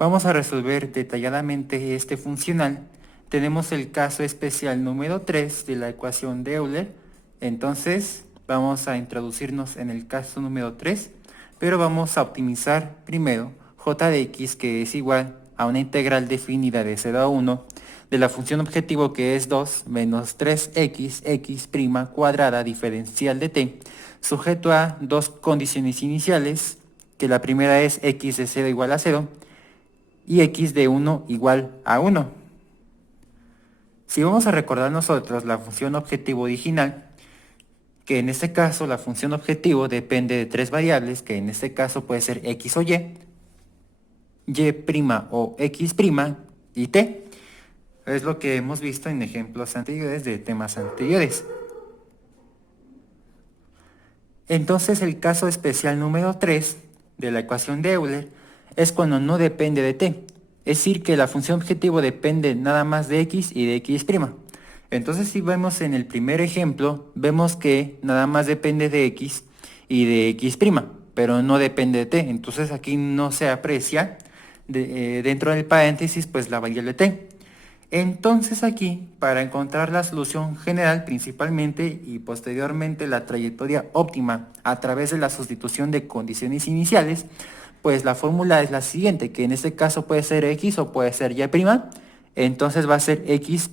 Vamos a resolver detalladamente este funcional. Tenemos el caso especial número 3 de la ecuación de Euler. Entonces vamos a introducirnos en el caso número 3, pero vamos a optimizar primero j de x, que es igual a una integral definida de 0 a 1 de la función objetivo, que es 2 menos 3x x' cuadrada diferencial de t, sujeto a dos condiciones iniciales, que la primera es x de 0 igual a 0 y x de 1 igual a 1. Si vamos a recordar nosotros la función objetivo original, que en este caso la función objetivo depende de tres variables, que en este caso puede ser x o y o x' y t. Es lo que hemos visto en ejemplos anteriores de temas anteriores. Entonces el caso especial número 3 de la ecuación de Euler es cuando no depende de t. Es decir, que la función objetivo depende nada más de x y de x'. Entonces, si vemos en el primer ejemplo, vemos que nada más depende de x y de x', pero no depende de t. Entonces aquí no se aprecia dentro del paréntesis pues la variable t. Entonces aquí, para encontrar la solución general principalmente y posteriormente la trayectoria óptima a través de la sustitución de condiciones iniciales, pues la fórmula es la siguiente, que en este caso puede ser x o puede ser y'. Entonces va a ser x',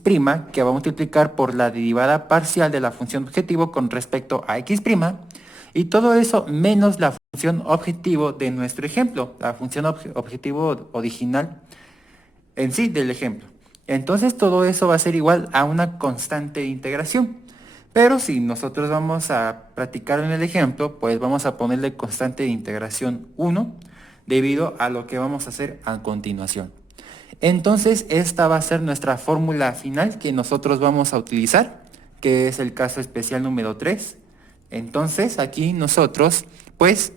que va a multiplicar por la derivada parcial de la función objetivo con respecto a x', y todo eso menos la función objetivo de nuestro ejemplo, la función objetivo original en sí del ejemplo. Entonces todo eso va a ser igual a una constante de integración. Pero si nosotros vamos a practicar en el ejemplo, pues vamos a ponerle constante de integración 1 debido a lo que vamos a hacer a continuación. Entonces esta va a ser nuestra fórmula final que nosotros vamos a utilizar, que es el caso especial número 3. Entonces aquí nosotros pues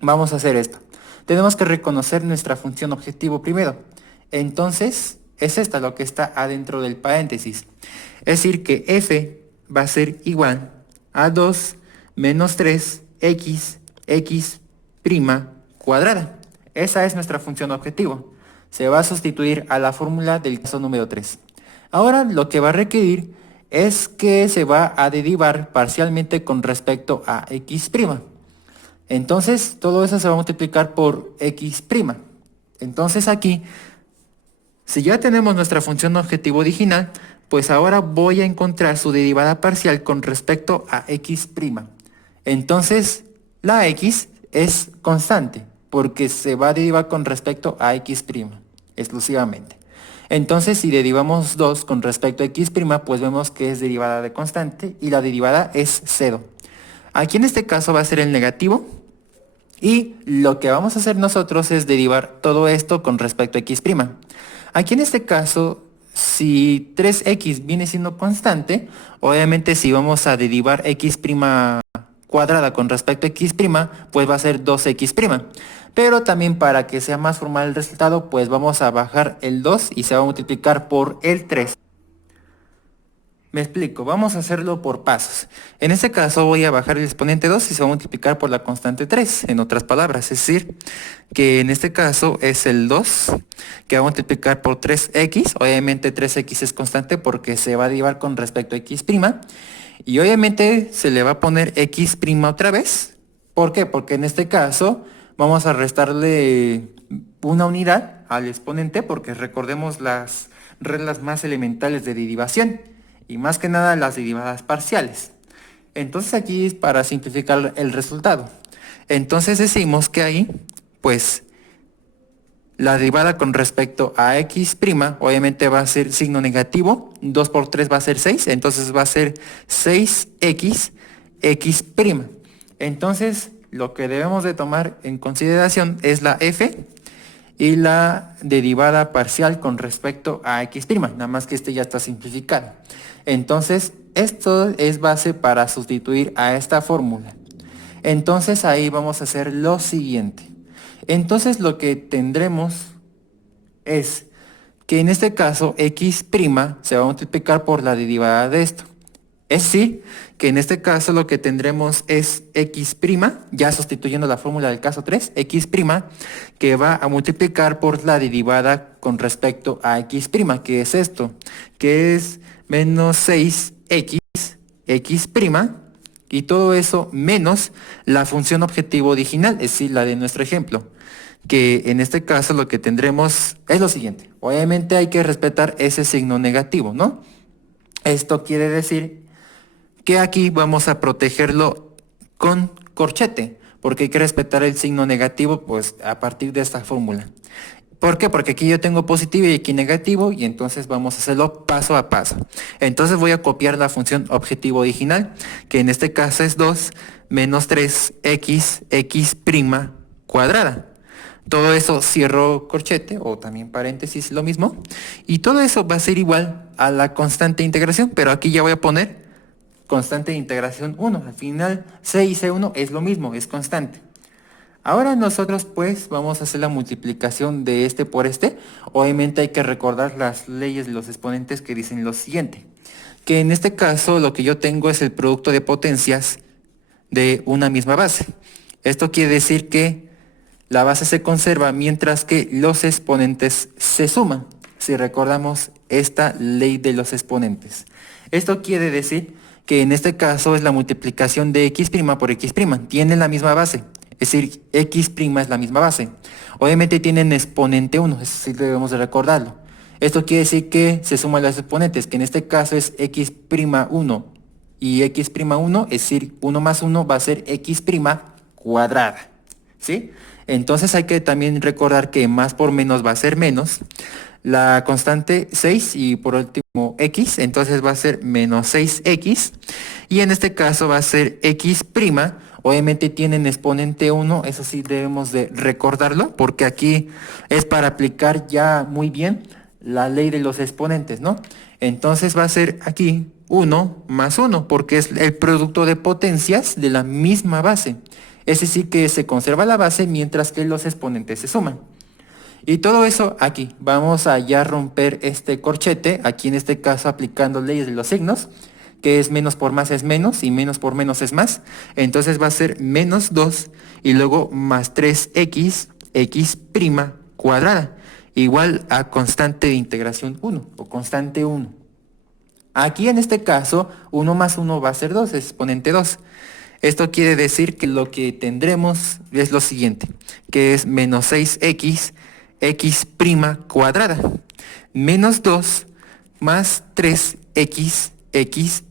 vamos a hacer esto. Tenemos que reconocer nuestra función objetivo primero. Entonces es esta lo que está adentro del paréntesis. Es decir que f va a ser igual a 2 menos 3x x' cuadrada. Esa es nuestra función objetivo. Se va a sustituir a la fórmula del caso número 3. Ahora lo que va a requerir es que se va a derivar parcialmente con respecto a x'. Entonces todo eso se va a multiplicar por x'. Entonces aquí, si ya tenemos nuestra función objetivo original, pues ahora voy a encontrar su derivada parcial con respecto a x'. Entonces la x es constante porque se va a derivar con respecto a x' exclusivamente. Entonces si derivamos 2 con respecto a x', pues vemos que es derivada de constante y la derivada es 0. Aquí en este caso va a ser el negativo y lo que vamos a hacer nosotros es derivar todo esto con respecto a x'. Aquí en este caso, si 3x viene siendo constante, obviamente si vamos a derivar x' cuadrada con respecto a x', pues va a ser 2x'. Pero también para que sea más formal el resultado, pues vamos a bajar el 2 y se va a multiplicar por el 3. Me explico, vamos a hacerlo por pasos. En este caso voy a bajar el exponente 2 y se va a multiplicar por la constante 3, en otras palabras. Es decir, que en este caso es el 2, que va a multiplicar por 3x. Obviamente 3x es constante porque se va a derivar con respecto a x'. Y obviamente se le va a poner x' otra vez. ¿Por qué? Porque en este caso vamos a restarle una unidad al exponente porque recordemos las reglas más elementales de derivación y más que nada las derivadas parciales. Entonces aquí es para simplificar el resultado. Entonces decimos que ahí, pues, la derivada con respecto a x', obviamente va a ser signo negativo. 2 por 3 va a ser 6, entonces va a ser 6x, x'. Entonces, lo que debemos de tomar en consideración es la f y la derivada parcial con respecto a x', nada más que este ya está simplificado. Entonces, esto es base para sustituir a esta fórmula. Entonces, ahí vamos a hacer lo siguiente. Entonces, lo que tendremos es que en este caso x' se va a multiplicar por la derivada de esto. Es decir, que en este caso lo que tendremos es x', ya sustituyendo la fórmula del caso 3, x', que va a multiplicar por la derivada con respecto a x', que es esto, que es menos 6x, x', y todo eso menos la función objetivo original, es decir, la de nuestro ejemplo, que en este caso lo que tendremos es lo siguiente. Obviamente hay que respetar ese signo negativo, ¿no? Esto quiere decir que aquí vamos a protegerlo con corchete, porque hay que respetar el signo negativo pues a partir de esta fórmula. ¿Por qué? Porque aquí yo tengo positivo y aquí negativo y entonces vamos a hacerlo paso a paso. Entonces voy a copiar la función objetivo original, que en este caso es 2 menos 3x, x' cuadrada. Todo eso cierro corchete o también paréntesis, lo mismo. Y todo eso va a ser igual a la constante de integración, pero aquí ya voy a poner constante de integración 1. Al final c y c1 es lo mismo, es constante. Ahora nosotros pues vamos a hacer la multiplicación de este por este. Obviamente hay que recordar las leyes de los exponentes que dicen lo siguiente. Que en este caso lo que yo tengo es el producto de potencias de una misma base. Esto quiere decir que la base se conserva mientras que los exponentes se suman. Si recordamos esta ley de los exponentes. Esto quiere decir que en este caso es la multiplicación de x' por x'. Tienen la misma base. Es decir, x' es la misma base. Obviamente tienen exponente 1, eso sí debemos de recordarlo. Esto quiere decir que se suman los exponentes, que en este caso es x'1 y x'1, es decir, 1 más 1 va a ser x' cuadrada. ¿Sí? Entonces hay que también recordar que más por menos va a ser menos. La constante 6 y por último x, entonces va a ser menos 6x. Y en este caso va a ser x'. Obviamente tienen exponente 1, eso sí debemos de recordarlo, porque aquí es para aplicar ya muy bien la ley de los exponentes, ¿no? Entonces va a ser aquí 1 más 1, porque es el producto de potencias de la misma base. Es decir, que se conserva la base mientras que los exponentes se suman. Y todo eso aquí. Vamos a ya romper este corchete, aquí en este caso aplicando leyes de los signos, que es menos por más es menos y menos por menos es más. Entonces va a ser menos 2 y luego más 3x, x' cuadrada, igual a constante de integración 1 o constante 1. Aquí en este caso, 1 más 1 va a ser 2, es exponente 2. Esto quiere decir que lo que tendremos es lo siguiente, que es menos 6x, x' cuadrada, menos 2 más 3x, x'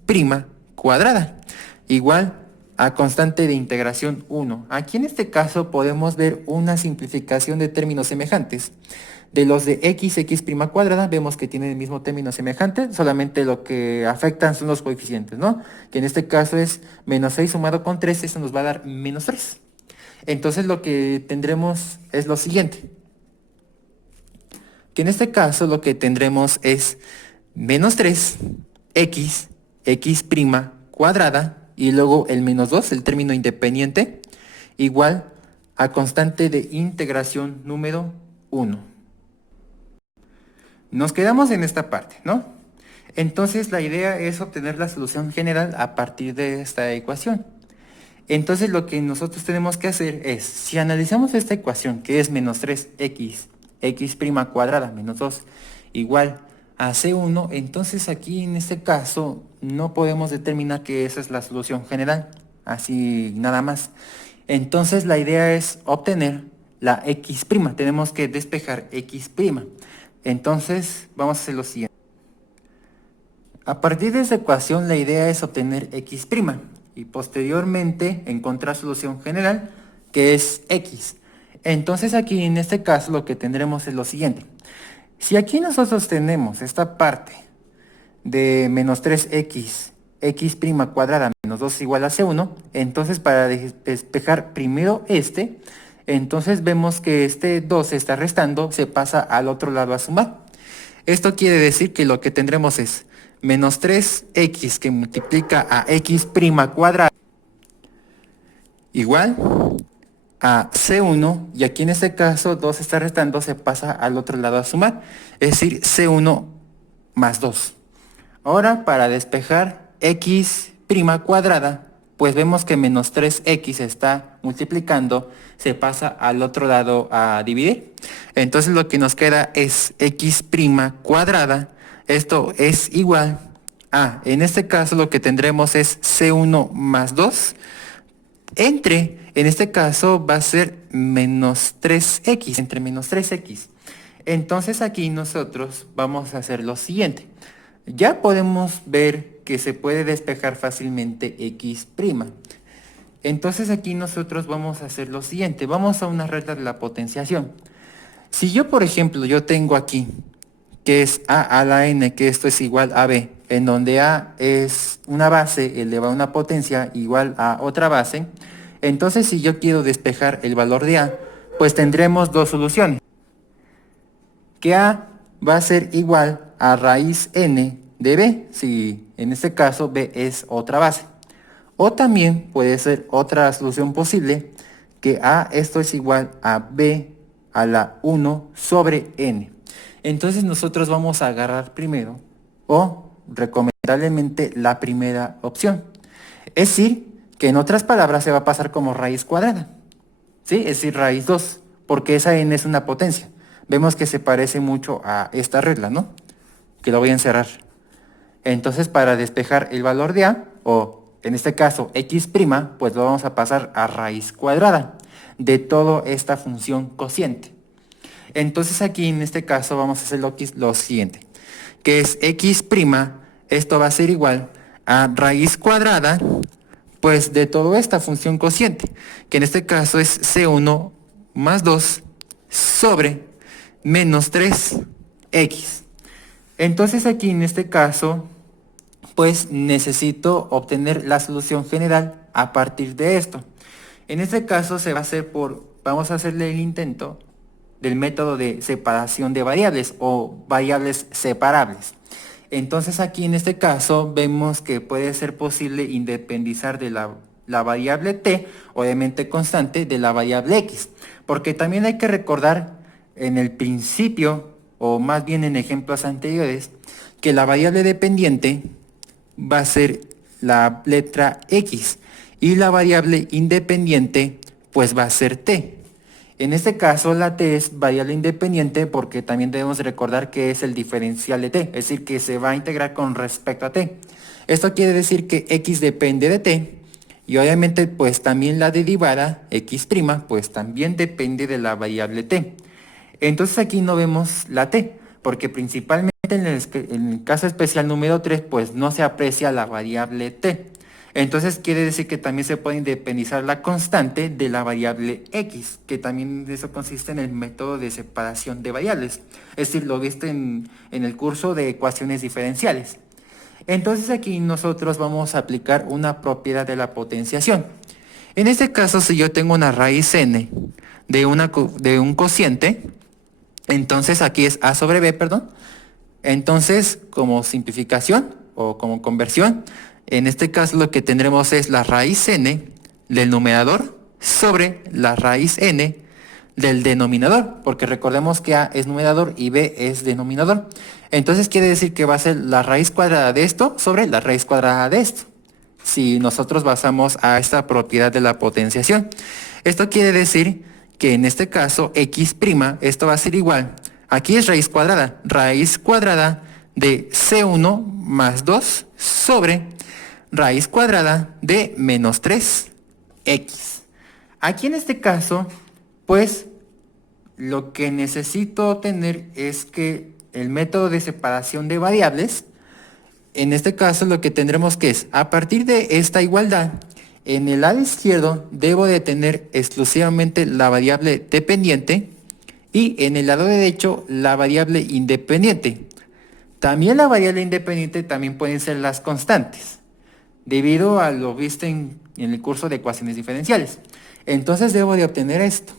cuadrada, igual a constante de integración 1. Aquí en este caso podemos ver una simplificación de términos semejantes. De los de x cuadrada vemos que tienen el mismo término semejante, solamente lo que afectan son los coeficientes, ¿no? Que en este caso es menos 6 sumado con 3, eso nos va a dar menos 3. Entonces lo que tendremos es lo siguiente. Que en este caso lo que tendremos es menos 3, x cuadrada, y luego el menos 2, el término independiente, igual a constante de integración número 1. Nos quedamos en esta parte, ¿no? Entonces la idea es obtener la solución general a partir de esta ecuación. Entonces lo que nosotros tenemos que hacer es, si analizamos esta ecuación, que es menos 3x, x' cuadrada, menos 2, igual a C1, entonces aquí en este caso no podemos determinar que esa es la solución general, así nada más. Entonces la idea es obtener la x', tenemos que despejar x'. Entonces vamos a hacer lo siguiente. A partir de esta ecuación la idea es obtener x' y posteriormente encontrar solución general que es x. Entonces aquí en este caso lo que tendremos es lo siguiente. Si aquí nosotros tenemos esta parte de menos 3x, x' cuadrada menos 2 igual a c1, entonces para despejar primero este, entonces vemos que este 2 se está restando, se pasa al otro lado a sumar. Esto quiere decir que lo que tendremos es menos 3x que multiplica a x' cuadrada igual a C1, y aquí en este caso 2 está restando, se pasa al otro lado a sumar, es decir, C1 más 2. Ahora para despejar x' cuadrada, pues vemos que menos 3x está multiplicando, se pasa al otro lado a dividir. Entonces lo que nos queda es x' cuadrada. Esto es igual a, en este caso lo que tendremos es c1 más 2 en este caso va a ser menos 3x, entre menos 3x. Entonces aquí nosotros vamos a hacer lo siguiente. Ya podemos ver que se puede despejar fácilmente x'. Entonces aquí nosotros vamos a hacer lo siguiente. Vamos a una regla de la potenciación. Si yo, por ejemplo, yo tengo aquí, que es a a la n, que esto es igual a b, en donde a es una base elevado a una potencia igual a otra base, entonces si yo quiero despejar el valor de a, pues tendremos dos soluciones. Que a va a ser igual a raíz n de b, si en este caso b es otra base. O también puede ser otra solución posible, que a esto es igual a b a la 1 sobre n. Entonces nosotros vamos a agarrar primero, o recomendablemente la primera opción. Es decir, que en otras palabras se va a pasar como raíz cuadrada. ¿Sí? Es decir, raíz 2, porque esa n es una potencia. Vemos que se parece mucho a esta regla, ¿no? Que lo voy a encerrar. Entonces, para despejar el valor de a, o en este caso x', pues lo vamos a pasar a raíz cuadrada de toda esta función cociente. Entonces aquí en este caso vamos a hacer lo siguiente, que es x', esto va a ser igual a raíz cuadrada, pues de toda esta función cociente, que en este caso es c1 más 2 sobre menos 3x. Entonces aquí en este caso, pues necesito obtener la solución general a partir de esto. En este caso se va a hacer vamos a hacerle el intento del método de separación de variables o variables separables. Entonces aquí en este caso vemos que puede ser posible independizar de la variable t, obviamente constante, de la variable x. Porque también hay que recordar en el principio, o más bien en ejemplos anteriores, que la variable dependiente va a ser la letra x y la variable independiente pues va a ser t. En este caso la t es variable independiente porque también debemos recordar que es el diferencial de t, es decir, que se va a integrar con respecto a t. Esto quiere decir que x depende de t y obviamente pues también la derivada x' pues también depende de la variable t. Entonces aquí no vemos la t porque principalmente en el caso especial número 3 pues no se aprecia la variable t. Entonces quiere decir que también se puede independizar la constante de la variable x, que también eso consiste en el método de separación de variables. Es decir, lo viste en el curso de ecuaciones diferenciales. Entonces aquí nosotros vamos a aplicar una propiedad de la potenciación. En este caso, si yo tengo una raíz n de un cociente, entonces aquí es a sobre b, perdón. Entonces, como simplificación o como conversión, en este caso lo que tendremos es la raíz n del numerador sobre la raíz n del denominador, porque recordemos que a es numerador y b es denominador. Entonces quiere decir que va a ser la raíz cuadrada de esto sobre la raíz cuadrada de esto, si nosotros basamos a esta propiedad de la potenciación. Esto quiere decir que en este caso x', esto va a ser igual, aquí es raíz cuadrada de c1 más 2 sobre raíz cuadrada de menos 3x. Aquí en este caso, pues lo que necesito tener es que el método de separación de variables, en este caso lo que tendremos que es, a partir de esta igualdad, en el lado izquierdo debo de tener exclusivamente la variable dependiente y en el lado derecho la variable independiente. También la variable independiente también pueden ser las constantes, debido a lo visto en el curso de ecuaciones diferenciales. Entonces debo de obtener esto.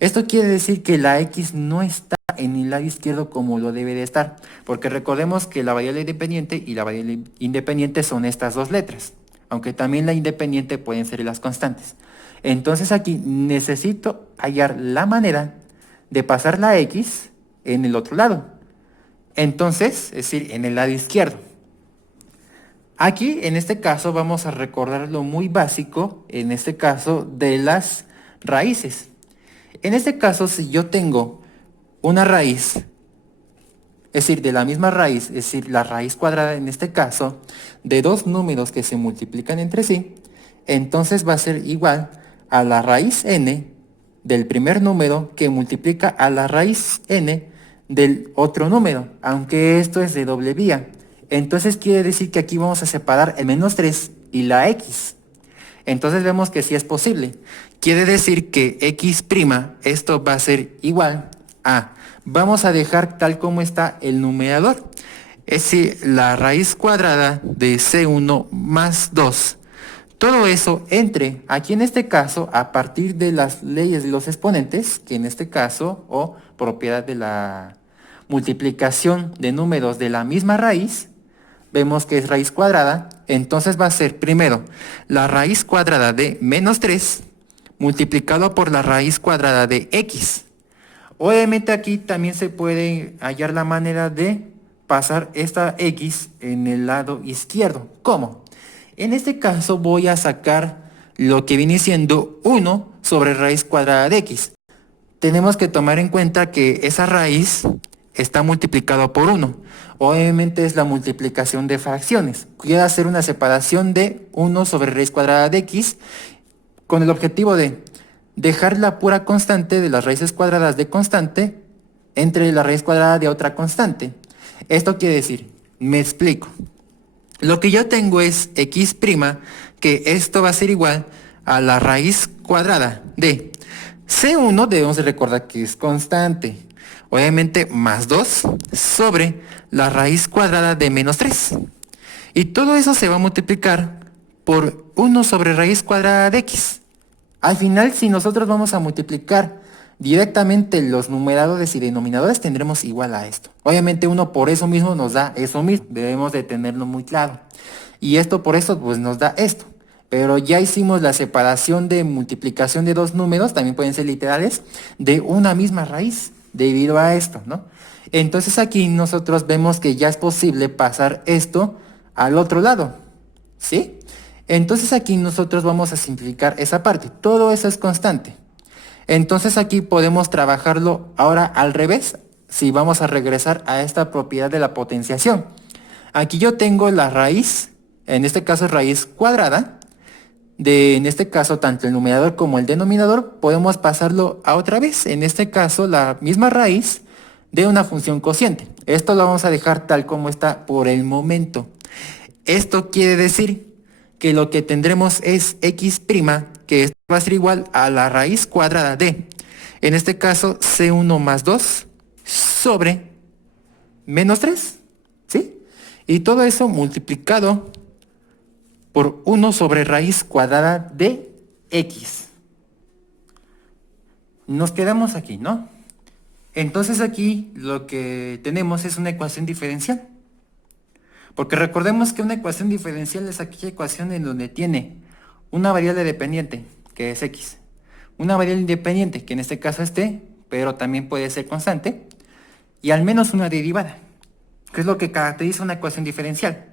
Esto quiere decir que la x no está en el lado izquierdo como lo debe de estar, porque recordemos que la variable dependiente y la variable independiente son estas dos letras, aunque también la independiente pueden ser las constantes. Entonces aquí necesito hallar la manera de pasar la x en el otro lado. Entonces, es decir, en el lado izquierdo. Aquí, en este caso, vamos a recordar lo muy básico, en este caso, de las raíces. En este caso, si yo tengo una raíz, es decir, de la misma raíz, es decir, la raíz cuadrada en este caso, de dos números que se multiplican entre sí, entonces va a ser igual a la raíz n del primer número que multiplica a la raíz n del otro número, aunque esto es de doble vía. Entonces quiere decir que aquí vamos a separar el menos 3 y la x. Entonces vemos que sí es posible. Quiere decir que x', esto va a ser igual a, vamos a dejar tal como está el numerador. Es decir, la raíz cuadrada de c1 más 2. Todo eso entre, aquí en este caso, a partir de las leyes de los exponentes, que en este caso, o propiedad de la multiplicación de números de la misma raíz, vemos que es raíz cuadrada, entonces va a ser primero la raíz cuadrada de menos 3 multiplicado por la raíz cuadrada de x. Obviamente aquí también se puede hallar la manera de pasar esta x en el lado izquierdo. ¿Cómo? En este caso voy a sacar lo que viene siendo 1 sobre raíz cuadrada de x. Tenemos que tomar en cuenta que esa raíz está multiplicado por 1. Obviamente es la multiplicación de fracciones. Quiero hacer una separación de 1 sobre raíz cuadrada de x con el objetivo de dejar la pura constante de las raíces cuadradas de constante entre la raíz cuadrada de otra constante. Esto quiere decir, me explico. Lo que yo tengo es x', que esto va a ser igual a la raíz cuadrada de c1, debemos de recordar que es constante, obviamente más 2 sobre la raíz cuadrada de menos 3. Y todo eso se va a multiplicar por 1 sobre raíz cuadrada de x. Al final, si nosotros vamos a multiplicar directamente los numeradores y denominadores, tendremos igual a esto. Obviamente 1 por eso mismo nos da eso mismo. Debemos de tenerlo muy claro. Y esto por eso pues nos da esto. Pero ya hicimos la separación de multiplicación de dos números, también pueden ser literales, de una misma raíz, debido a esto, ¿no? Entonces aquí nosotros vemos que ya es posible pasar esto al otro lado, ¿sí? Entonces aquí nosotros vamos a simplificar esa parte. Todo eso es constante. Entonces aquí podemos trabajarlo ahora al revés, si vamos a regresar a esta propiedad de la potenciación. Aquí yo tengo la raíz, en este caso es raíz cuadrada, en este caso tanto el numerador como el denominador podemos pasarlo a otra vez, en este caso la misma raíz de una función cociente. Esto lo vamos a dejar tal como está por el momento. Esto quiere decir que lo que tendremos es x', que esto va a ser igual a la raíz cuadrada de, en este caso c1 más 2 sobre menos 3, ¿sí? Y todo eso multiplicado por 1 sobre raíz cuadrada de x. Nos quedamos aquí, ¿no? Entonces aquí lo que tenemos es una ecuación diferencial. Porque recordemos que una ecuación diferencial es aquella ecuación en donde tiene una variable dependiente, que es x, una variable independiente, que en este caso es t, pero también puede ser constante, y al menos una derivada, que es lo que caracteriza una ecuación diferencial.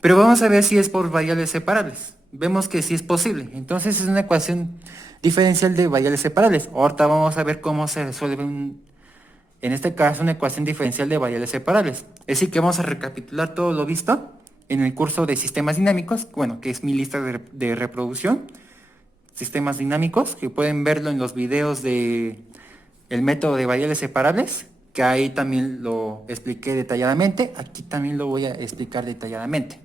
Pero vamos a ver si es por variables separables. Vemos que sí es posible. Entonces es una ecuación diferencial de variables separables. Ahorita vamos a ver cómo se resuelve en este caso una ecuación diferencial de variables separables. Es decir, que vamos a recapitular todo lo visto en el curso de sistemas dinámicos, bueno, que es mi lista de reproducción, sistemas dinámicos, que pueden verlo en los videos de el método de variables separables, que ahí también lo expliqué detalladamente. Aquí también lo voy a explicar detalladamente.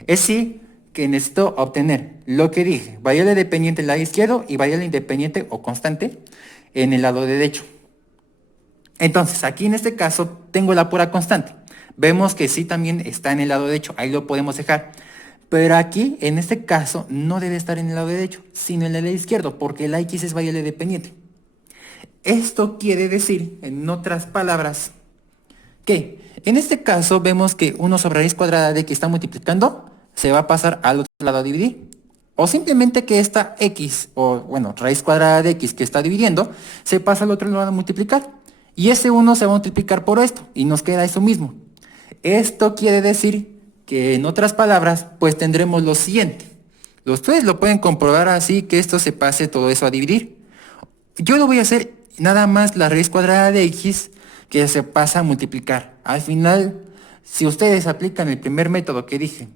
Es decir, que necesito obtener lo que dije, variable dependiente en el lado izquierdo y variable independiente o constante en el lado derecho. Entonces, aquí en este caso tengo la pura constante. Vemos que sí también está en el lado derecho, ahí lo podemos dejar. Pero aquí, en este caso, no debe estar en el lado derecho, sino en el lado izquierdo, porque la x es variable dependiente. Esto quiere decir, en otras palabras, que en este caso vemos que 1 sobre raíz cuadrada de que está multiplicando se va a pasar al otro lado a dividir. O simplemente que esta x, o bueno, raíz cuadrada de x que está dividiendo, se pasa al otro lado a multiplicar. Y ese 1 se va a multiplicar por esto, y nos queda eso mismo. Esto quiere decir que en otras palabras, pues tendremos lo siguiente. Ustedes lo pueden comprobar así que esto se pase todo eso a dividir. Yo lo voy a hacer nada más la raíz cuadrada de x que se pasa a multiplicar. Al final, si ustedes aplican el primer método que dije,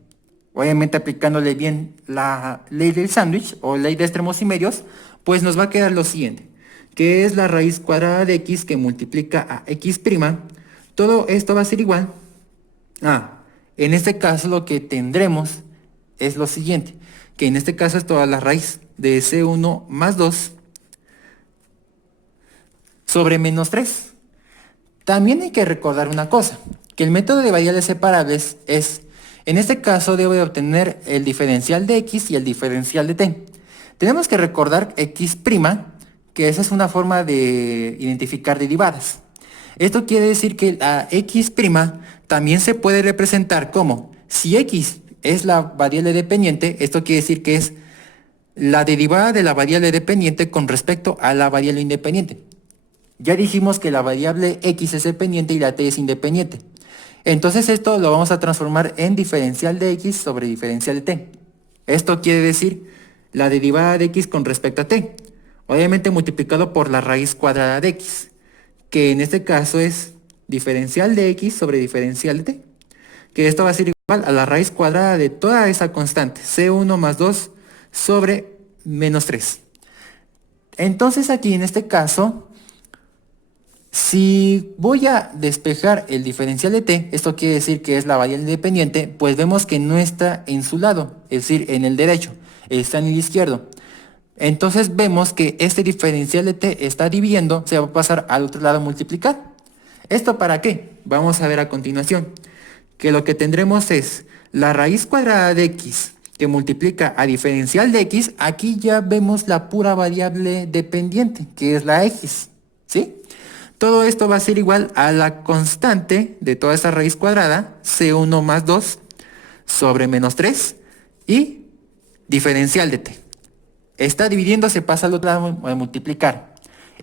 obviamente aplicándole bien la ley del sándwich o ley de extremos y medios, pues nos va a quedar lo siguiente, que es la raíz cuadrada de x que multiplica a x'. Todo esto va a ser igual a, en este caso lo que tendremos es lo siguiente, que en este caso es toda la raíz de c1 más 2 sobre menos 3. También hay que recordar una cosa, que el método de variables separables es, en este caso debo de obtener el diferencial de x y el diferencial de t. Tenemos que recordar x', que esa es una forma de identificar derivadas. Esto quiere decir que la x' también se puede representar como, si x es la variable dependiente, esto quiere decir que es la derivada de la variable dependiente con respecto a la variable independiente. Ya dijimos que la variable x es dependiente y la t es independiente. Entonces esto lo vamos a transformar en diferencial de x sobre diferencial de t. Esto quiere decir la derivada de x con respecto a t, obviamente multiplicado por la raíz cuadrada de x, que en este caso es diferencial de x sobre diferencial de t, que esto va a ser igual a la raíz cuadrada de toda esa constante, c1 más 2 sobre menos 3. Entonces aquí en este caso, si voy a despejar el diferencial de t, esto quiere decir que es la variable independiente, pues vemos que no está en su lado, es decir, en el derecho, está en el izquierdo. Entonces vemos que este diferencial de t está dividiendo, se va a pasar al otro lado a multiplicar. ¿Esto para qué? Vamos a ver a continuación, que lo que tendremos es la raíz cuadrada de x que multiplica a diferencial de x, aquí ya vemos la pura variable dependiente, que es la x, ¿sí? Todo esto va a ser igual a la constante de toda esa raíz cuadrada, c1 más 2 sobre menos 3 y diferencial de t. Está dividiendo, se pasa al otro lado a multiplicar.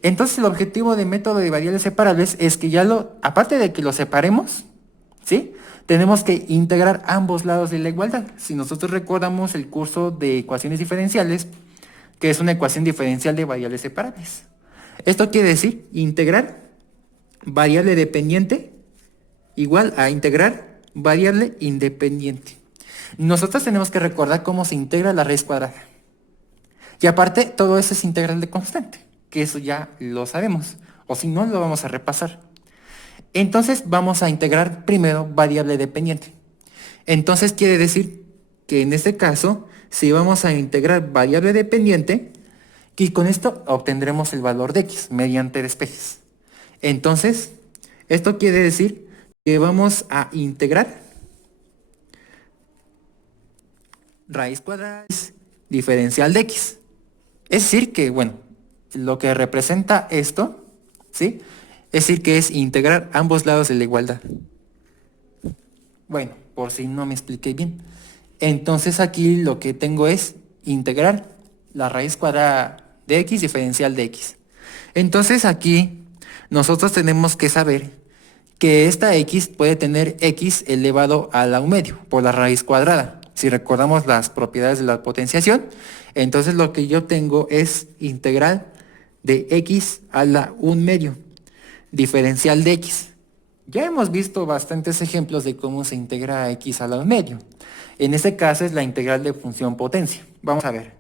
Entonces el objetivo del método de variables separables es que aparte de que lo separemos, ¿sí? Tenemos que integrar ambos lados de la igualdad. Si nosotros recordamos el curso de ecuaciones diferenciales, que es una ecuación diferencial de variables separables. Esto quiere decir integrar variable dependiente igual a integrar variable independiente. Nosotros tenemos que recordar cómo se integra la raíz cuadrada. Y aparte, todo eso es integral de constante, que eso ya lo sabemos, o si no, lo vamos a repasar. Entonces vamos a integrar primero variable dependiente. Entonces quiere decir que en este caso, si vamos a integrar variable dependiente, y con esto obtendremos el valor de x mediante despejes. Entonces, esto quiere decir que vamos a integrar raíz cuadrada diferencial de x. Es decir que, bueno, lo que representa esto, ¿sí? Es decir que es integrar ambos lados de la igualdad. Bueno, por si no me expliqué bien. Entonces aquí lo que tengo es integrar la raíz cuadrada de x diferencial de x. Entonces aquí nosotros tenemos que saber que esta x puede tener x elevado a la 1 medio por la raíz cuadrada. Si recordamos las propiedades de la potenciación, entonces lo que yo tengo es integral de x a la 1 medio, diferencial de x. Ya hemos visto bastantes ejemplos de cómo se integra x a la 1 medio. En este caso es la integral de función potencia. Vamos a ver.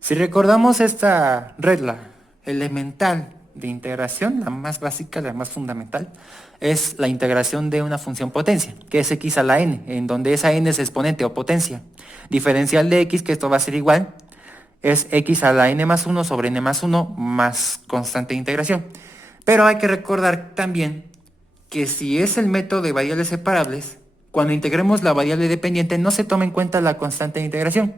Si recordamos esta regla elemental de integración, la más básica, la más fundamental, es la integración de una función potencia, que es x a la n, en donde esa n es exponente o potencia. Diferencial de x, que esto va a ser igual, es x a la n más 1 sobre n más 1 más constante de integración. Pero hay que recordar también que si es el método de variables separables, cuando integremos la variable dependiente no se toma en cuenta la constante de integración.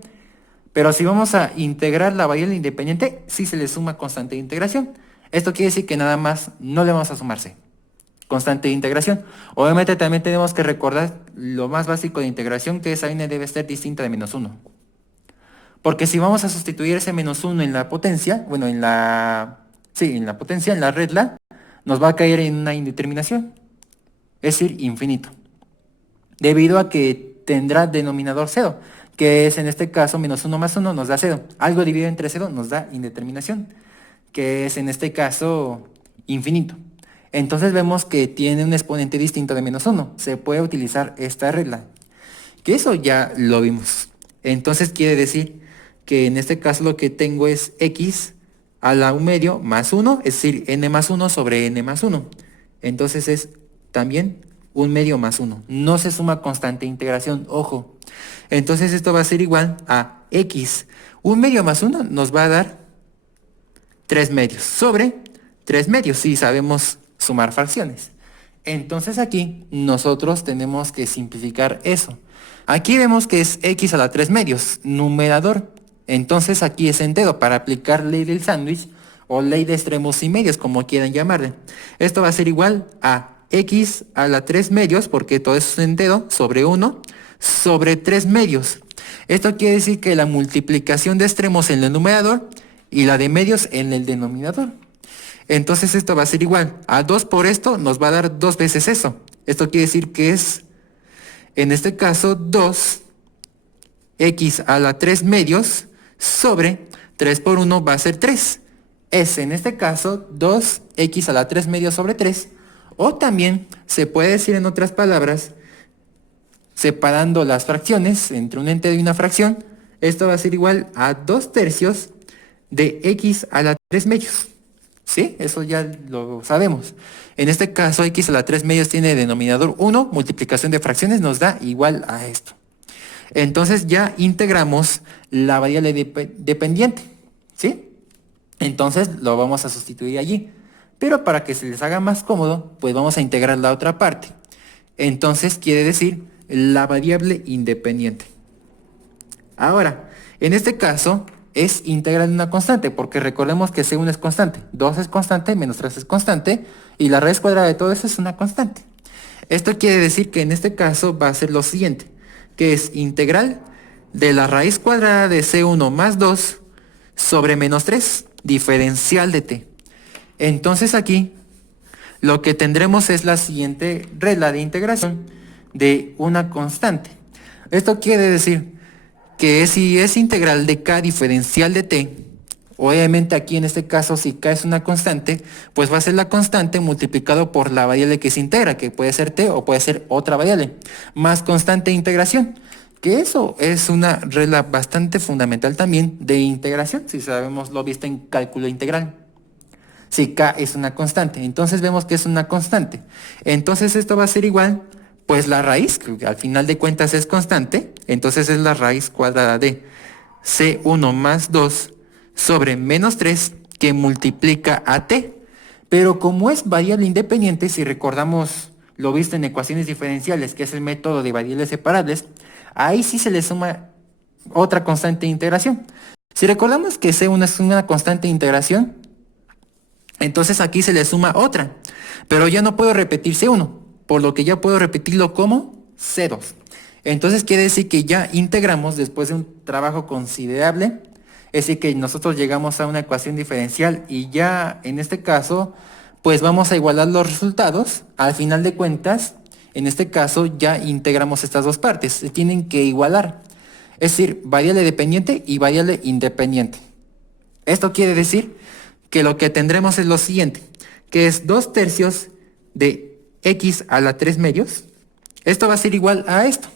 Pero si vamos a integrar la variable independiente, sí se le suma constante de integración. Esto quiere decir que nada más no le vamos a sumarse constante de integración. Obviamente también tenemos que recordar lo más básico de integración, que esa n debe ser distinta de menos 1. Porque si vamos a sustituir ese menos 1 en la potencia, bueno, en la potencia, en la regla, nos va a caer en una indeterminación, es decir, infinito. debido a que tendrá denominador 0, que es en este caso menos 1 más 1 nos da 0. Algo dividido entre 0 nos da indeterminación, que es en este caso infinito. Entonces vemos que tiene un exponente distinto de menos 1. Se puede utilizar esta regla, que eso ya lo vimos. Entonces quiere decir que en este caso lo que tengo es x a la 1 medio más 1, es decir, n más 1 sobre n más 1. Entonces es también 1 medio más 1. No se suma constante de integración, ojo. Entonces esto va a ser igual a x. 1 medio más 1 nos va a dar 3 medios sobre 3 medios, si sabemos sumar fracciones. Entonces aquí nosotros tenemos que simplificar eso. Aquí vemos que es x a la 3 medios, numerador. Entonces aquí es entero para aplicar ley del sándwich o ley de extremos y medios, como quieran llamarle. Esto va a ser igual a x a la 3 medios, porque todo eso es entero, sobre 1, sobre 3 medios. Esto quiere decir que la multiplicación de extremos en el numerador y la de medios en el denominador. Entonces esto va a ser igual a 2 por esto, nos va a dar 2 veces eso. Esto quiere decir que es, en este caso, 2x a la 3 medios sobre 3 por 1 va a ser 3. Es, en este caso, 2x a la 3 medios sobre 3. O también se puede decir en otras palabras, separando las fracciones entre un entero y una fracción, esto va a ser igual a 2 tercios de x a la 3 medios. ¿Sí? Eso ya lo sabemos. En este caso, x a la 3 medios tiene denominador 1, multiplicación de fracciones nos da igual a esto. Entonces ya integramos la variable dependiente, ¿sí? Entonces lo vamos a sustituir allí. Pero para que se les haga más cómodo, pues vamos a integrar la otra parte. Entonces quiere decir la variable independiente. Ahora, en este caso es integral de una constante, porque recordemos que C1 es constante, 2 es constante, menos 3 es constante, y la raíz cuadrada de todo eso es una constante. Esto quiere decir que en este caso va a ser lo siguiente, que es integral de la raíz cuadrada de C1 más 2 sobre menos 3, diferencial de t. Entonces aquí lo que tendremos es la siguiente regla de integración de una constante. Esto quiere decir que si es integral de k diferencial de t, obviamente aquí en este caso si k es una constante, pues va a ser la constante multiplicado por la variable que se integra, que puede ser t o puede ser otra variable, más constante de integración, que eso es una regla bastante fundamental también de integración, si sabemos lo visto en cálculo integral. Si k es una constante, entonces vemos que es una constante. Entonces esto va a ser igual, pues la raíz, que al final de cuentas es constante, entonces es la raíz cuadrada de C1 más 2 sobre menos 3 que multiplica a t. Pero como es variable independiente, si recordamos lo visto en ecuaciones diferenciales, que es el método de variables separables, ahí sí se le suma otra constante de integración. Si recordamos que C1 es una constante de integración, entonces aquí se le suma otra, pero ya no puedo repetir C1, por lo que ya puedo repetirlo como C2. Entonces quiere decir que ya integramos después de un trabajo considerable, es decir que nosotros llegamos a una ecuación diferencial y ya en este caso pues vamos a igualar los resultados. Al final de cuentas, en este caso ya integramos estas dos partes, se tienen que igualar, es decir, variable dependiente y variable independiente. Esto quiere decir que lo que tendremos es lo siguiente, que es 2 tercios de x a la 3 medios. Esto va a ser igual a esto.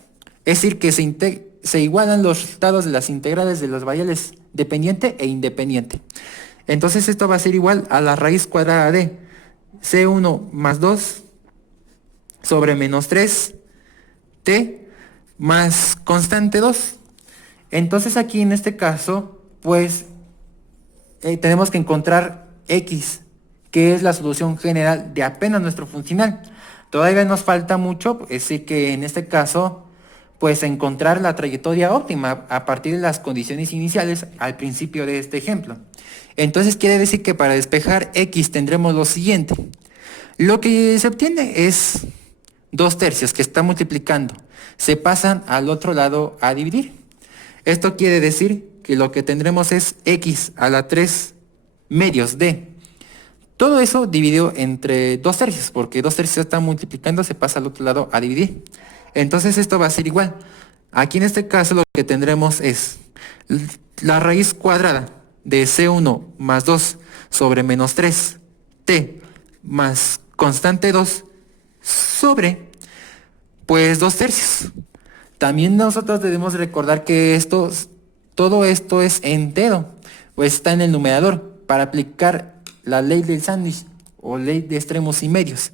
Es decir, que se igualan los resultados de las integrales de las variables dependiente e independiente. Entonces esto va a ser igual a la raíz cuadrada de C1 más 2 sobre menos 3 t más constante 2. Entonces aquí en este caso, pues tenemos que encontrar x, que es la solución general de apenas nuestro funcional. Todavía nos falta mucho, es decir que en este caso, pues encontrar la trayectoria óptima a partir de las condiciones iniciales al principio de este ejemplo. Entonces quiere decir que para despejar x tendremos lo siguiente. Lo que se obtiene es 2 tercios que está multiplicando. Se pasan al otro lado a dividir. Esto quiere decir que lo que tendremos es x a la 3 medios de todo eso dividido entre 2 tercios, porque 2 tercios está multiplicando, se pasa al otro lado a dividir. Entonces esto va a ser igual. Aquí en este caso lo que tendremos es la raíz cuadrada de C1 más 2 sobre menos 3 t más constante 2 sobre pues 2 tercios. También nosotros debemos recordar que todo esto es entero, pues está en el numerador para aplicar la ley del sándwich o ley de extremos y medios.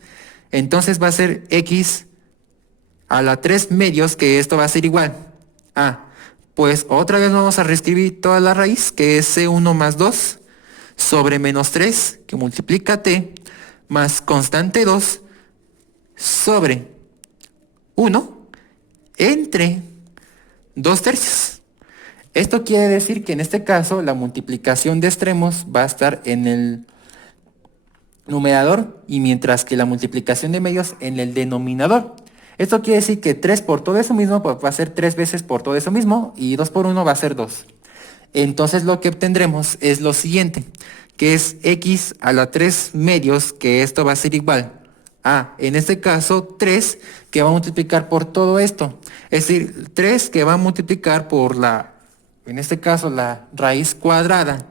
Entonces va a ser x a la 3 medios, que esto va a ser igual a, pues otra vez vamos a reescribir toda la raíz, que es C1 más 2 sobre menos 3, que multiplica t, más constante 2 sobre 1 entre 2 tercios. Esto quiere decir que en este caso la multiplicación de extremos va a estar en el numerador y mientras que la multiplicación de medios en el denominador. Esto quiere decir que 3 por todo eso mismo pues va a ser 3 veces por todo eso mismo y 2 por 1 va a ser 2. Entonces lo que obtendremos es lo siguiente, que es x a la 3 medios, que esto va a ser igual a, en este caso, 3 que va a multiplicar por todo esto. Es decir, 3 que va a multiplicar por la, en este caso, la raíz cuadrada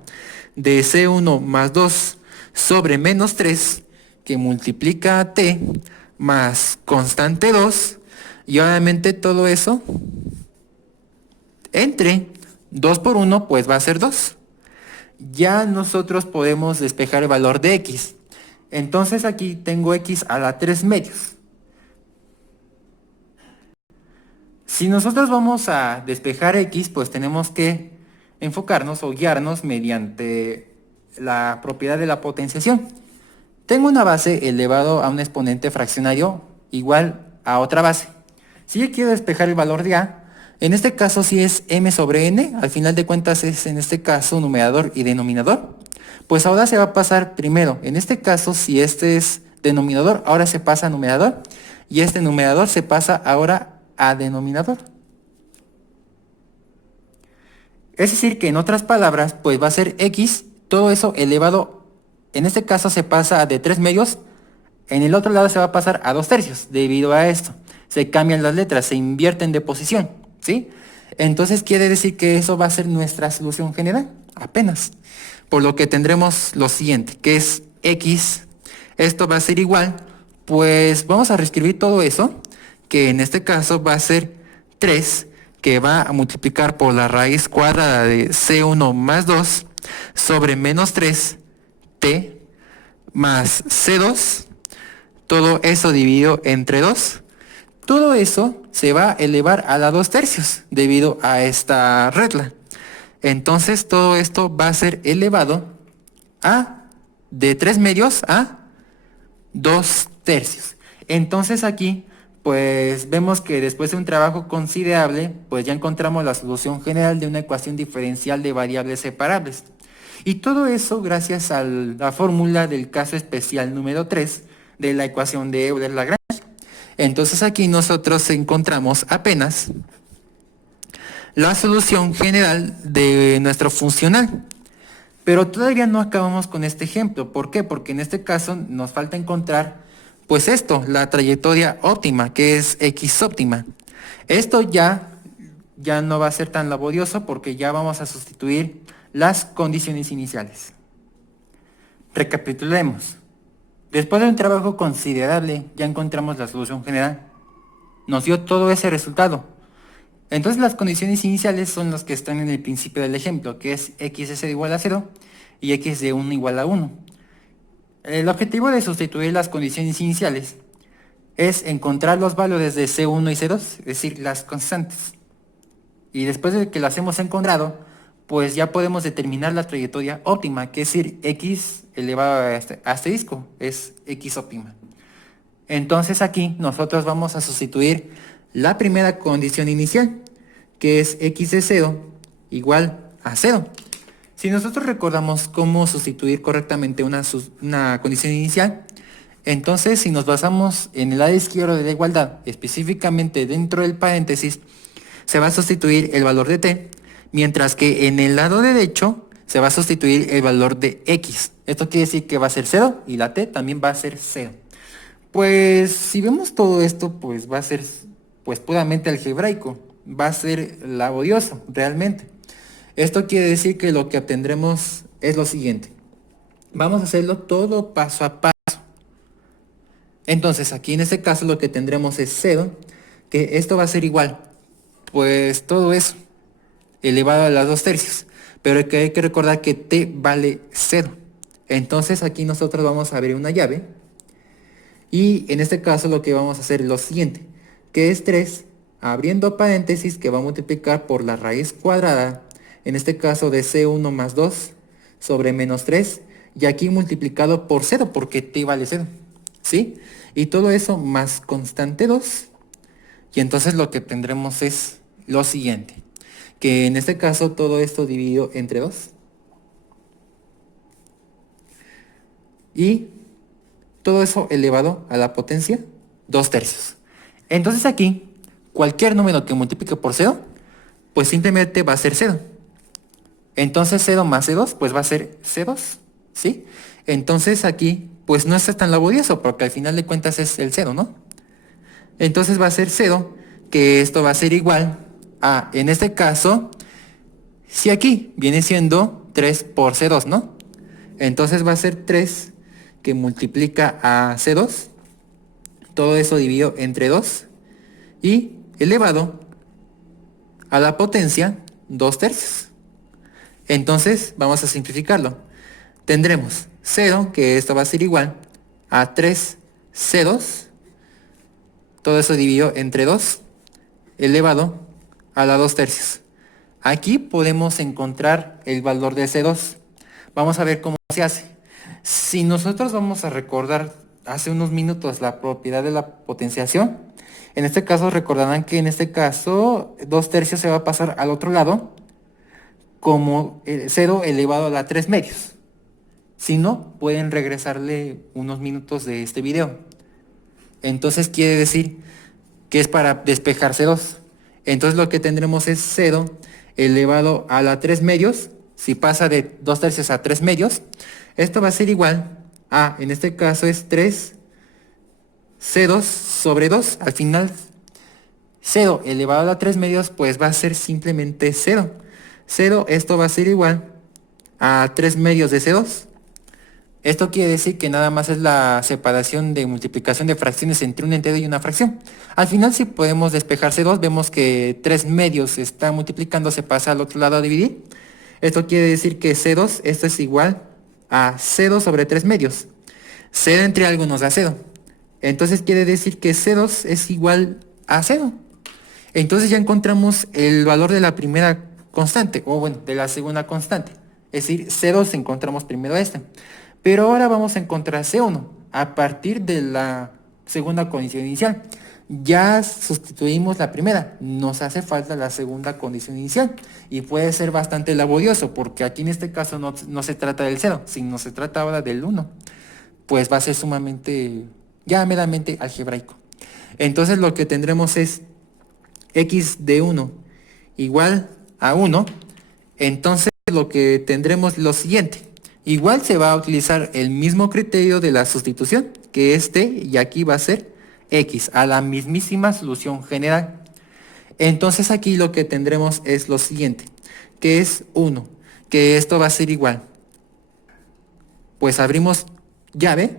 de C1 más 2 sobre menos 3, que multiplica a t, más constante 2, y obviamente todo eso entre 2 por 1, pues va a ser 2. Ya nosotros podemos despejar el valor de x. Entonces aquí tengo x a la 3 medios. Si nosotros vamos a despejar x, pues tenemos que enfocarnos o guiarnos mediante la propiedad de la potenciación. Tengo una base elevado a un exponente fraccionario igual a otra base. Si yo quiero despejar el valor de a, en este caso si es m sobre n, al final de cuentas es en este caso numerador y denominador, pues ahora se va a pasar primero, en este caso si este es denominador, ahora se pasa a numerador, y este numerador se pasa ahora a denominador. Es decir que en otras palabras, pues va a ser x, todo eso elevado, en este caso se pasa de 3 medios, en el otro lado se va a pasar a 2 tercios, debido a esto. Se cambian las letras, se invierten de posición, ¿sí? Entonces quiere decir que eso va a ser nuestra solución general, apenas. Por lo que tendremos lo siguiente, que es x, esto va a ser igual, pues vamos a reescribir todo eso, que en este caso va a ser 3, que va a multiplicar por la raíz cuadrada de C1 más 2 sobre menos 3, t, más C2, todo eso dividido entre 2. Todo eso se va a elevar a la 2 tercios debido a esta regla. Entonces todo esto va a ser elevado a de 3 medios a 2 tercios. Entonces aquí pues vemos que después de un trabajo considerable pues ya encontramos la solución general de una ecuación diferencial de variables separables. Y todo eso gracias a la fórmula del caso especial número 3 de la ecuación de Euler-Lagrange. Entonces aquí nosotros encontramos apenas la solución general de nuestro funcional. Pero todavía no acabamos con este ejemplo. ¿Por qué? Porque en este caso nos falta encontrar, pues esto, la trayectoria óptima, que es x óptima. Esto ya no va a ser tan laborioso porque ya vamos a sustituir las condiciones iniciales. Recapitulemos. Después de un trabajo considerable, ya encontramos la solución general. Nos dio todo ese resultado. Entonces las condiciones iniciales son las que están en el principio del ejemplo, que es x es igual a 0 y x de 1 igual a 1. El objetivo de sustituir las condiciones iniciales es encontrar los valores de C1 y C2, es decir, las constantes. Y después de que las hemos encontrado, pues ya podemos determinar la trayectoria óptima, que es decir, x elevado a asterisco, es x óptima. Entonces aquí nosotros vamos a sustituir la primera condición inicial, que es x de 0 igual a 0. Si nosotros recordamos cómo sustituir correctamente una condición inicial, entonces si nos basamos en el lado izquierdo de la igualdad, específicamente dentro del paréntesis, se va a sustituir el valor de t, mientras que en el lado derecho se va a sustituir el valor de x. Esto quiere decir que va a ser 0 y la t también va a ser 0. Pues si vemos todo esto, pues va a ser pues puramente algebraico, va a ser laborioso realmente. Esto quiere decir que lo que obtendremos es lo siguiente. Vamos a hacerlo todo paso a paso. Entonces aquí en este caso lo que tendremos es 0, que esto va a ser igual, pues todo eso elevado a las 2/3. Pero que hay que recordar que t vale 0. Entonces aquí nosotros vamos a abrir una llave. Y en este caso lo que vamos a hacer es lo siguiente, que es 3, abriendo paréntesis, que va a multiplicar por la raíz cuadrada, en este caso de c1 más 2 sobre menos 3, y aquí multiplicado por 0, porque t vale 0, ¿sí? Y todo eso más constante 2, y entonces lo que tendremos es lo siguiente, que en este caso todo esto dividido entre 2, y todo eso elevado a la potencia 2/3. Entonces aquí, cualquier número que multiplique por 0, pues simplemente va a ser 0. Entonces 0 más C2, pues va a ser C2, ¿sí? Entonces aquí, pues no está tan laborioso, porque al final de cuentas es el 0, ¿no? Entonces va a ser 0, que esto va a ser igual a, en este caso, si aquí viene siendo 3 por C2, ¿no? Entonces va a ser 3 que multiplica a C2, todo eso dividido entre 2, y elevado a la potencia 2/3. Entonces vamos a simplificarlo. Tendremos 0, que esto va a ser igual a 3 C2, todo eso dividido entre 2, elevado a la 2/3. Aquí podemos encontrar el valor de C2. Vamos a ver cómo se hace. Si nosotros vamos a recordar hace unos minutos la propiedad de la potenciación, en este caso recordarán que en este caso 2/3 se va a pasar al otro lado como 0 elevado a la 3 medios. Si no, pueden regresarle unos minutos de este video. Entonces quiere decir que es para despejar C2. Entonces lo que tendremos es 0 elevado a la 3 medios. Si pasa de 2/3 a 3 medios, esto va a ser igual a, en este caso es 3 C2 sobre 2. Al final 0 elevado a la 3 medios, pues va a ser simplemente 0. 0, esto va a ser igual a 3 medios de C2. Esto quiere decir que nada más es la separación de multiplicación de fracciones entre un entero y una fracción. Al final, si podemos despejar C2, vemos que 3 medios se está multiplicando, se pasa al otro lado a dividir. Esto quiere decir que C2, esto es igual a 0 sobre 3 medios. 0 entre algo nos da 0. Entonces quiere decir que C2 es igual a 0. Entonces ya encontramos el valor de la primera constante, o bueno, de la segunda constante. Es decir, C2 encontramos primero esta. Pero ahora vamos a encontrar C1 a partir de la segunda condición inicial. Ya sustituimos la primera, nos hace falta la segunda condición inicial y puede ser bastante laborioso porque aquí en este caso no se trata del 0, sino se trata ahora del 1. Pues va a ser sumamente, ya meramente algebraico. Entonces lo que tendremos es x de 1 igual a 1. Entonces lo que tendremos es lo siguiente. Igual se va a utilizar el mismo criterio de la sustitución, que es t, y aquí va a ser x, a la mismísima solución general. Entonces aquí lo que tendremos es lo siguiente, que es 1, que esto va a ser igual. Pues abrimos llave,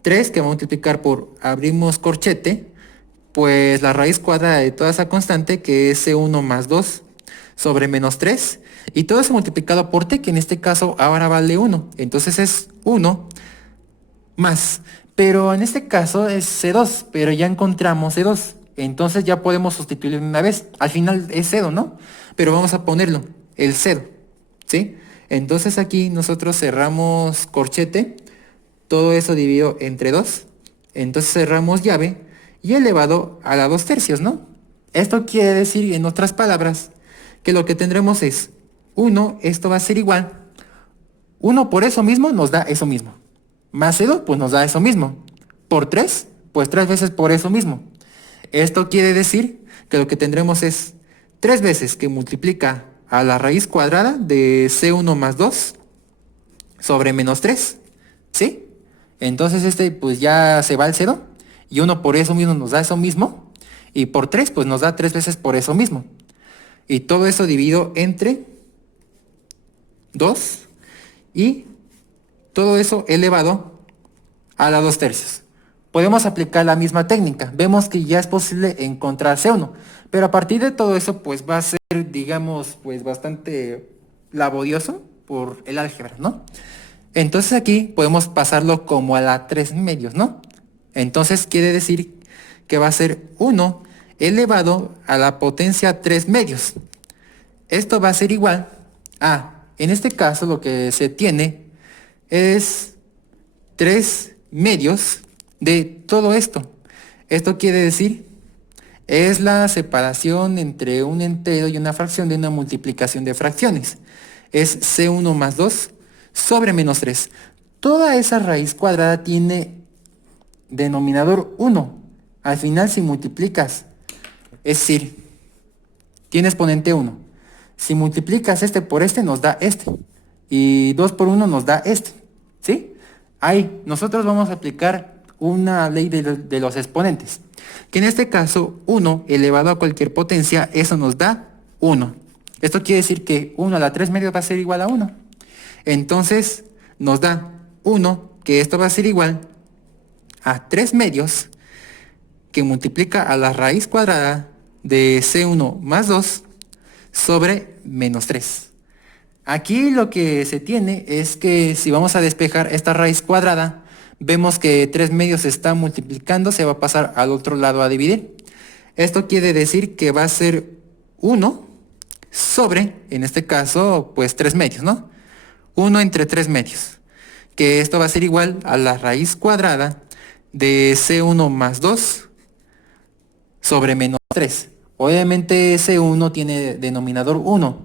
3 que va a multiplicar por, abrimos corchete, pues la raíz cuadrada de toda esa constante, que es c1 más 2 sobre menos 3, y todo eso multiplicado por t, que en este caso ahora vale 1. Entonces es 1 más. Pero en este caso es C2, pero ya encontramos C2. Entonces ya podemos sustituirlo de una vez. Al final es 0, ¿no? Pero vamos a ponerlo, el 0, ¿sí? Entonces aquí nosotros cerramos corchete, todo eso dividido entre 2. Entonces cerramos llave y elevado a la 2/3, ¿no? Esto quiere decir, en otras palabras, que lo que tendremos es 1, esto va a ser igual. 1 por eso mismo nos da eso mismo. Más 0, pues nos da eso mismo. Por 3, pues 3 veces por eso mismo. Esto quiere decir que lo que tendremos es 3 veces que multiplica a la raíz cuadrada de c1 más 2 sobre menos 3. ¿Sí? Entonces este pues ya se va al 0. Y 1 por eso mismo nos da eso mismo. Y por 3 pues nos da 3 veces por eso mismo. Y todo eso dividido entre 2 y todo eso elevado a la 2 tercios. Podemos aplicar la misma técnica. Vemos que ya es posible encontrar C1. Pero a partir de todo eso pues va a ser, digamos, pues bastante laborioso por el álgebra, ¿no? Entonces aquí podemos pasarlo como a la 3 medios, ¿no? Entonces quiere decir que va a ser 1 elevado a la potencia 3 medios. Esto va a ser igual a, en este caso lo que se tiene es 3 medios de todo esto. Esto quiere decir, es la separación entre un entero y una fracción de una multiplicación de fracciones. Es C1 más 2 sobre menos 3. Toda esa raíz cuadrada tiene denominador 1. Al final si multiplicas, es decir, tiene exponente 1. Si multiplicas este por este nos da este. Y 2 por 1 nos da este. ¿Sí? Ahí nosotros vamos a aplicar una ley de los exponentes. Que en este caso 1 elevado a cualquier potencia, eso nos da 1. Esto quiere decir que 1 a la 3 medios va a ser igual a 1. Entonces nos da 1, que esto va a ser igual a 3 medios, que multiplica a la raíz cuadrada de C1 más 2 sobre menos 3. Aquí lo que se tiene es que si vamos a despejar esta raíz cuadrada, vemos que 3 medios se está multiplicando, se va a pasar al otro lado a dividir. Esto quiere decir que va a ser 1 sobre, en este caso, pues 3 medios, ¿no? 1 entre 3 medios. Que esto va a ser igual a la raíz cuadrada de C1 más 2 sobre menos 3. Obviamente C1 tiene denominador 1,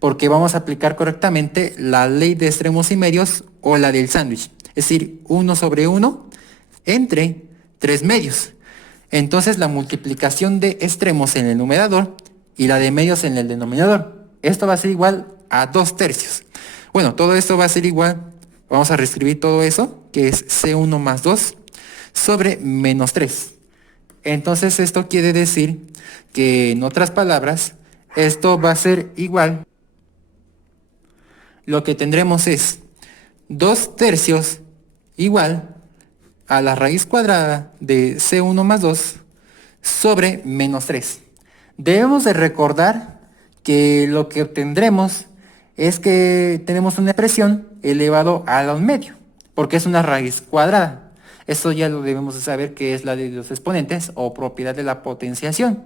porque vamos a aplicar correctamente la ley de extremos y medios o la del sándwich. Es decir, 1 sobre 1 entre 3 medios. Entonces la multiplicación de extremos en el numerador y la de medios en el denominador. Esto va a ser igual a 2 tercios. Bueno, todo esto va a ser igual, vamos a reescribir todo eso, que es C1 más 2 sobre menos 3. Entonces esto quiere decir que, en otras palabras, esto va a ser igual. Lo que tendremos es 2 tercios igual a la raíz cuadrada de C1 más 2 sobre menos 3. Debemos de recordar que lo que obtendremos es que tenemos una expresión elevado a la 1 medio, porque es una raíz cuadrada. Esto ya lo debemos de saber, que es la de los exponentes o propiedad de la potenciación.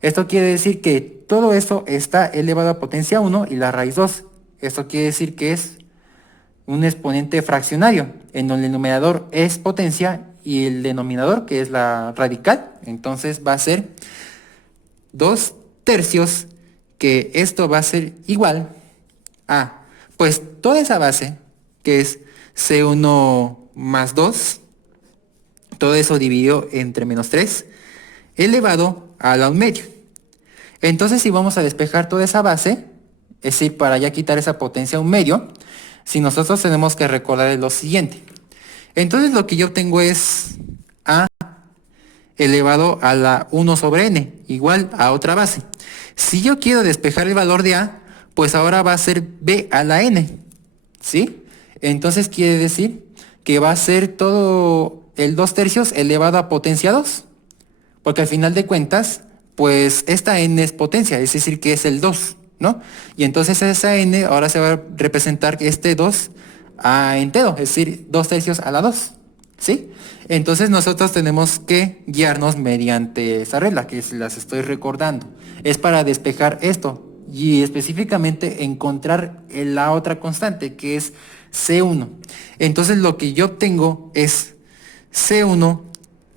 Esto quiere decir que todo esto está elevado a potencia 1 y la raíz 2. Esto quiere decir que es un exponente fraccionario, en donde el numerador es potencia y el denominador, que es la radical, entonces va a ser 2 tercios, que esto va a ser igual a, pues toda esa base, que es C1 más 2, todo eso dividido entre menos 3, elevado a la 1 medio. Entonces si vamos a despejar toda esa base, es decir, para ya quitar esa potencia a 1 medio, si nosotros tenemos que recordar lo siguiente. Entonces lo que yo tengo es a elevado a la 1 sobre n, igual a otra base. Si yo quiero despejar el valor de a, pues ahora va a ser b a la n, ¿sí? Entonces quiere decir que va a ser todo el 2 tercios elevado a potencia 2. Porque al final de cuentas, pues esta n es potencia, es decir, que es el 2, ¿no? Y entonces esa n ahora se va a representar este 2 a entero, es decir, 2 tercios a la 2, ¿sí? Entonces nosotros tenemos que guiarnos mediante esa regla, que las estoy recordando. Es para despejar esto y específicamente encontrar la otra constante, que es C1. Entonces lo que yo obtengo es C1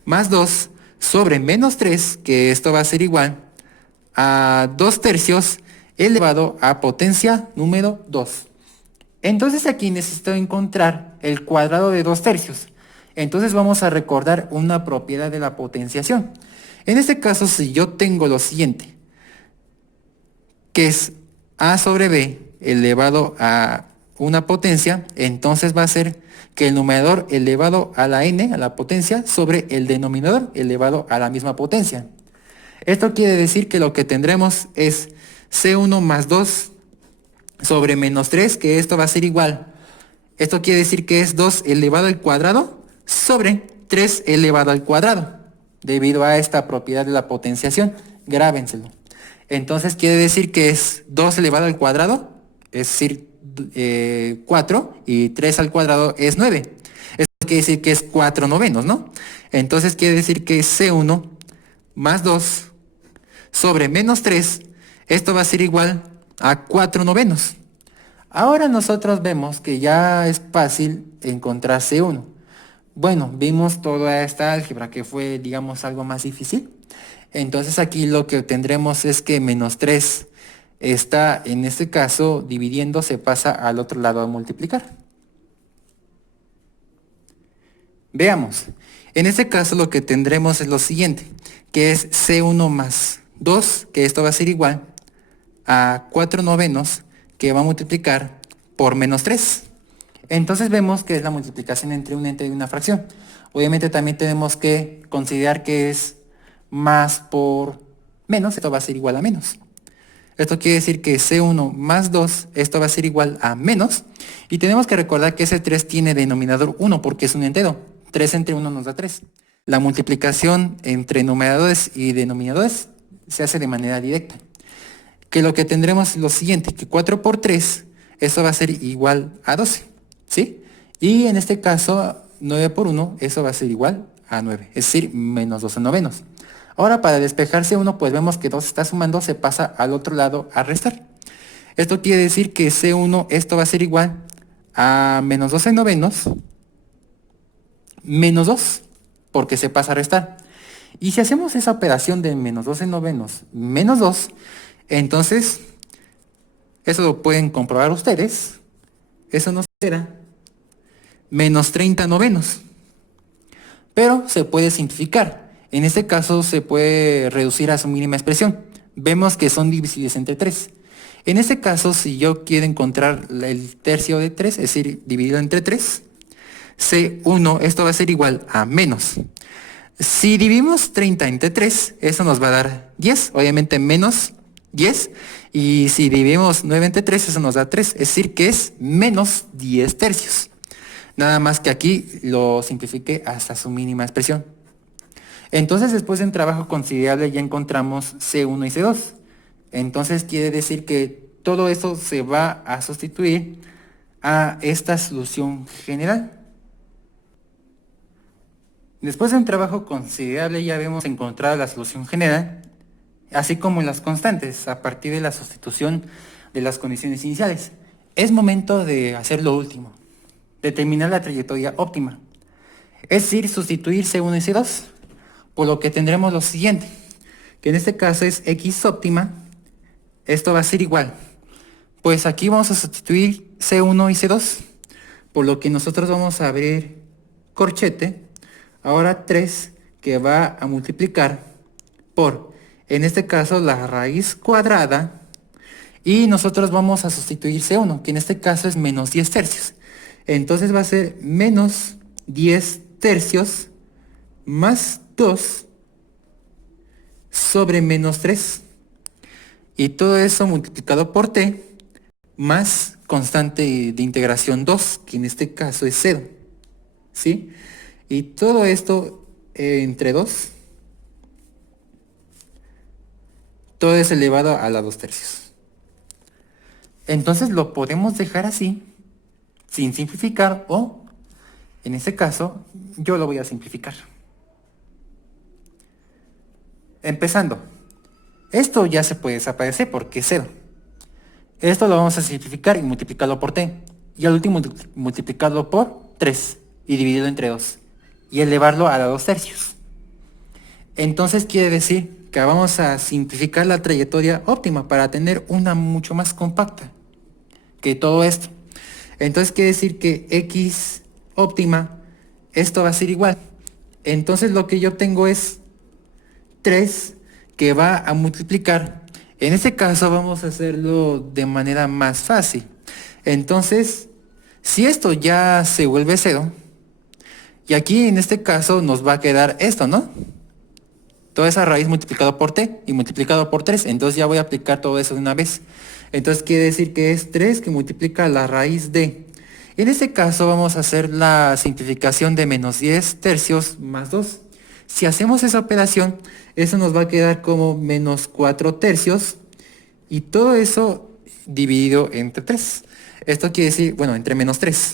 más 2 sobre menos 3, que esto va a ser igual a 2 tercios elevado a potencia número 2. Entonces aquí necesito encontrar el cuadrado de 2 tercios. Entonces vamos a recordar una propiedad de la potenciación. En este caso, si yo tengo lo siguiente, que es a sobre b elevado a una potencia, entonces va a ser que el numerador elevado a la n, a la potencia, sobre el denominador elevado a la misma potencia. Esto quiere decir que lo que tendremos es C1 más 2 sobre menos 3, que esto va a ser igual. Esto quiere decir que es 2 elevado al cuadrado sobre 3 elevado al cuadrado, debido a esta propiedad de la potenciación. Grábenselo. Entonces quiere decir que es 2 elevado al cuadrado, es decir, 4, y 3 al cuadrado es 9. Esto quiere decir que es 4 novenos, ¿no? Entonces quiere decir que es C1 más 2 sobre menos 3, esto va a ser igual a 4 novenos. Ahora nosotros vemos que ya es fácil encontrar C1. Bueno, vimos toda esta álgebra que fue, digamos, algo más difícil. Entonces aquí lo que tendremos es que menos 3 está, en este caso, dividiendo, se pasa al otro lado a multiplicar. Veamos. En este caso lo que tendremos es lo siguiente, que es C1 más 2, que esto va a ser igual a 4 novenos, que va a multiplicar por menos 3. Entonces vemos que es la multiplicación entre un ente y una fracción. Obviamente también tenemos que considerar que es más por menos, esto va a ser igual a menos. Esto quiere decir que C1 más 2, esto va a ser igual a menos. Y tenemos que recordar que ese 3 tiene denominador 1 porque es un entero. 3 entre 1 nos da 3. La multiplicación entre numeradores y denominadores se hace de manera directa. Que lo que tendremos es lo siguiente, que 4 por 3, eso va a ser igual a 12, ¿sí? Y en este caso, 9 por 1, eso va a ser igual a 9, es decir, menos 12 novenos. Ahora para despejarse 1, pues vemos que 2 está sumando, se pasa al otro lado a restar. Esto quiere decir que C1, esto va a ser igual a menos 12 novenos, menos 2, porque se pasa a restar. Y si hacemos esa operación de menos 12 novenos, menos 2, entonces, eso lo pueden comprobar ustedes, eso nos será menos 30 novenos. Pero se puede simplificar. En este caso se puede reducir a su mínima expresión. Vemos que son divisibles entre 3. En este caso, si yo quiero encontrar el tercio de 3, es decir, dividido entre 3, C1, esto va a ser igual a menos. Si dividimos 30 entre 3, eso nos va a dar 10, obviamente menos 10. Y si dividimos 9 entre 3, eso nos da 3, es decir, que es menos 10 tercios. Nada más que aquí lo simplifique hasta su mínima expresión. Entonces, después de un trabajo considerable, ya encontramos C1 y C2. Entonces, quiere decir que todo eso se va a sustituir a esta solución general. Después de un trabajo considerable, ya hemos encontrado la solución general, así como las constantes, a partir de la sustitución de las condiciones iniciales. Es momento de hacer lo último, determinar la trayectoria óptima, es decir, sustituir C1 y C2, por lo que tendremos lo siguiente, que en este caso es X óptima, esto va a ser igual, pues aquí vamos a sustituir C1 y C2, por lo que nosotros vamos a abrir corchete, ahora 3, que va a multiplicar por, en este caso, la raíz cuadrada, y nosotros vamos a sustituir C1, que en este caso es menos 10 tercios. Entonces va a ser menos 10 tercios más 2 sobre menos 3. Y todo eso multiplicado por t más constante de integración 2, que en este caso es 0. ¿Sí? Y todo esto entre 2, todo es elevado a la 2 tercios. Entonces lo podemos dejar así, sin simplificar, o en este caso yo lo voy a simplificar. Empezando, esto ya se puede desaparecer porque es 0. Esto lo vamos a simplificar y multiplicarlo por t. Y al último multiplicarlo por 3 y dividirlo entre 2. Y elevarlo a la 2 tercios. Entonces quiere decir que vamos a simplificar la trayectoria óptima para tener una mucho más compacta que todo esto. Entonces quiere decir que X óptima, esto va a ser igual. Entonces lo que yo tengo es 3 que va a multiplicar. En este caso vamos a hacerlo de manera más fácil. Entonces, si esto ya se vuelve 0, y aquí en este caso nos va a quedar esto, ¿no? toda esa raíz multiplicado por t y multiplicado por 3. Entonces ya voy a aplicar todo eso de una vez. Entonces quiere decir que es 3 que multiplica la raíz de. En este caso vamos a hacer la simplificación de menos 10 tercios más 2. Si hacemos esa operación, eso nos va a quedar como menos 4 tercios y todo eso dividido entre 3. Esto quiere decir, bueno, entre menos 3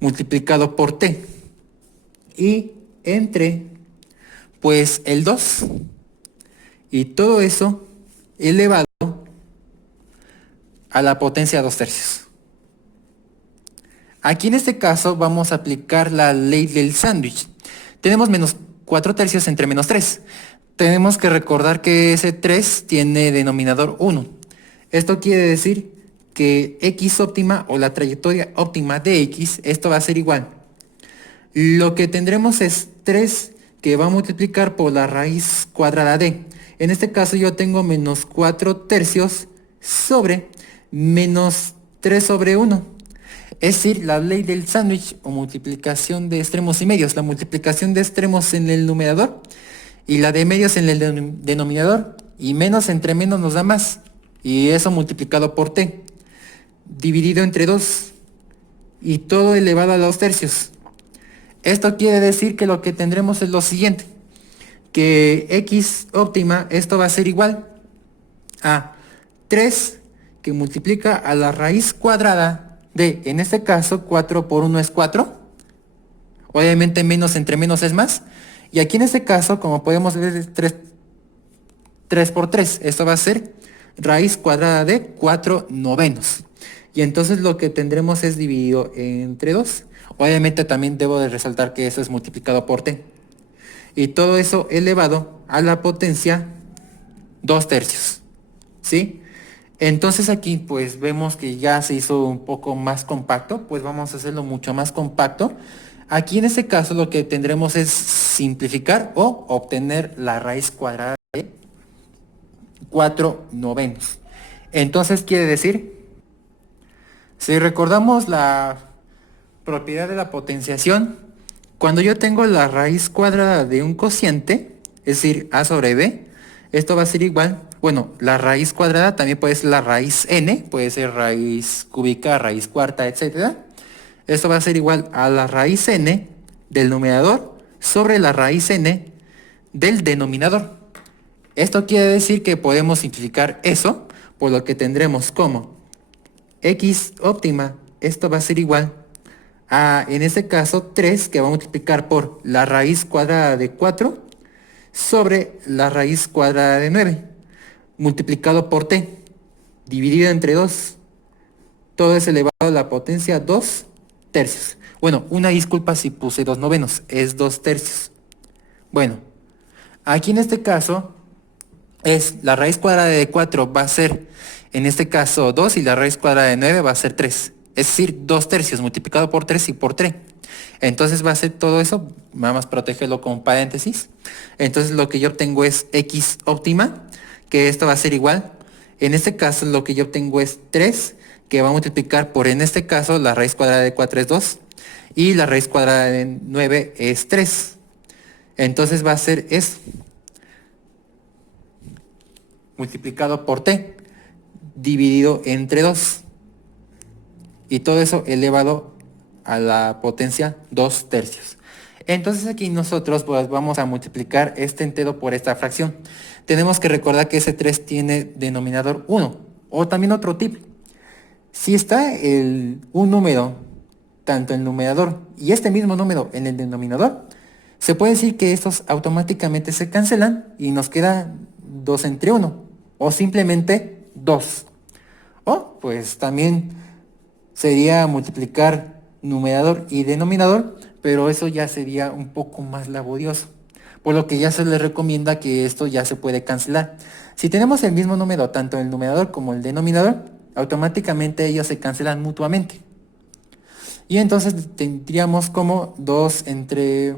multiplicado por t y entre pues el 2 y todo eso elevado a la potencia 2 tercios. Aquí en este caso vamos a aplicar la ley del sándwich. Tenemos menos 4 tercios entre menos 3. Tenemos que recordar que ese 3 tiene denominador 1. Esto quiere decir que x óptima o la trayectoria óptima de x, esto va a ser igual. Lo que tendremos es 3 que va a multiplicar por la raíz cuadrada de. En este caso yo tengo menos 4 tercios sobre menos 3 sobre 1. Es decir, la ley del sándwich o multiplicación de extremos y medios. La multiplicación de extremos en el numerador y la de medios en el denominador. Y menos entre menos nos da más. Y eso multiplicado por t. Dividido entre 2. Y todo elevado a 2 tercios. Esto quiere decir que lo que tendremos es lo siguiente. Que x óptima, esto va a ser igual a 3 que multiplica a la raíz cuadrada de, en este caso, 4 por 1 es 4. Obviamente menos entre menos es más. Y aquí en este caso, como podemos ver, es 3 por 3. Esto va a ser raíz cuadrada de 4 novenos. Y entonces lo que tendremos es dividido entre 2. Obviamente también debo de resaltar que eso es multiplicado por t. Y todo eso elevado a la potencia 2 tercios. ¿Sí? Entonces aquí pues vemos que ya se hizo un poco más compacto, pues vamos a hacerlo mucho más compacto. Aquí en este caso lo que tendremos es simplificar o obtener la raíz cuadrada de 4 novenos. Entonces quiere decir, si recordamos la propiedad de la potenciación, cuando yo tengo la raíz cuadrada de un cociente, es decir, a sobre b, esto va a ser igual. Bueno, la raíz cuadrada también puede ser la raíz n, puede ser raíz cúbica, raíz cuarta, etc. Esto va a ser igual a la raíz n del numerador sobre la raíz n del denominador. Esto quiere decir que podemos simplificar eso, por lo que tendremos como x óptima, esto va a ser igual a, en este caso, 3 que va a multiplicar por la raíz cuadrada de 4 sobre la raíz cuadrada de 9. Multiplicado por t, dividido entre 2. Todo es elevado a la potencia 2 tercios. Bueno, una disculpa si puse 2 novenos, es 2 tercios. Bueno, aquí en este caso, es la raíz cuadrada de 4 va a ser, en este caso, 2 y la raíz cuadrada de 9 va a ser 3. Es decir, 2 tercios multiplicado por 3 y por 3. Entonces va a ser todo eso, nada más protegerlo con paréntesis. Entonces lo que yo obtengo es x óptima, que esto va a ser igual. En este caso lo que yo obtengo es 3, que va a multiplicar por, en este caso, la raíz cuadrada de 4 es 2. Y la raíz cuadrada de 9 es 3. Entonces va a ser eso. Multiplicado por t, dividido entre 2. Y todo eso elevado a la potencia 2 tercios. Entonces aquí nosotros pues vamos a multiplicar este entero por esta fracción. Tenemos que recordar que ese 3 tiene denominador 1. O también otro tip. Si está un número, tanto el numerador y este mismo número en el denominador, se puede decir que estos automáticamente se cancelan y nos queda 2 entre 1. O simplemente 2. O pues también sería multiplicar numerador y denominador, pero eso ya sería un poco más laborioso, por lo que ya se les recomienda que esto ya se puede cancelar. Si tenemos el mismo número tanto el numerador como el denominador, automáticamente ellos se cancelan mutuamente. Y entonces tendríamos como 2 entre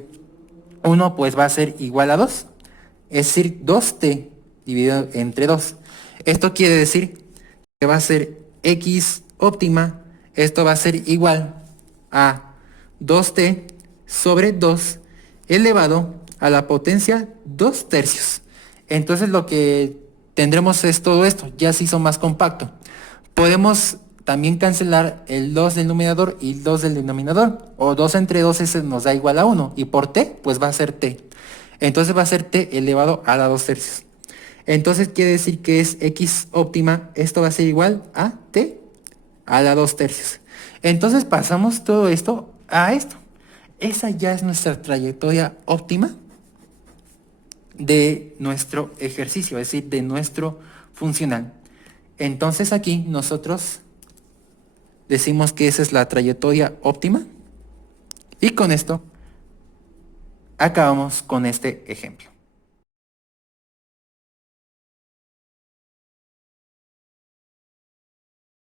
1 pues va a ser igual a 2, es decir, 2t dividido entre 2. Esto quiere decir que va a ser x óptima, esto va a ser igual a 2t sobre 2 elevado a la potencia 2 tercios. Entonces lo que tendremos es todo esto, ya se hizo más compacto. Podemos también cancelar el 2 del numerador y el 2 del denominador, o 2 entre 2 ese nos da igual a 1, y por t, pues va a ser t. Entonces va a ser t elevado a la 2 tercios. Entonces quiere decir que es x óptima, esto va a ser igual a t a la 2 tercios. Entonces pasamos todo esto a esto. Esa ya es nuestra trayectoria óptima de nuestro ejercicio, es decir, de nuestro funcional. Entonces aquí nosotros decimos que esa es la trayectoria óptima y con esto acabamos con este ejemplo.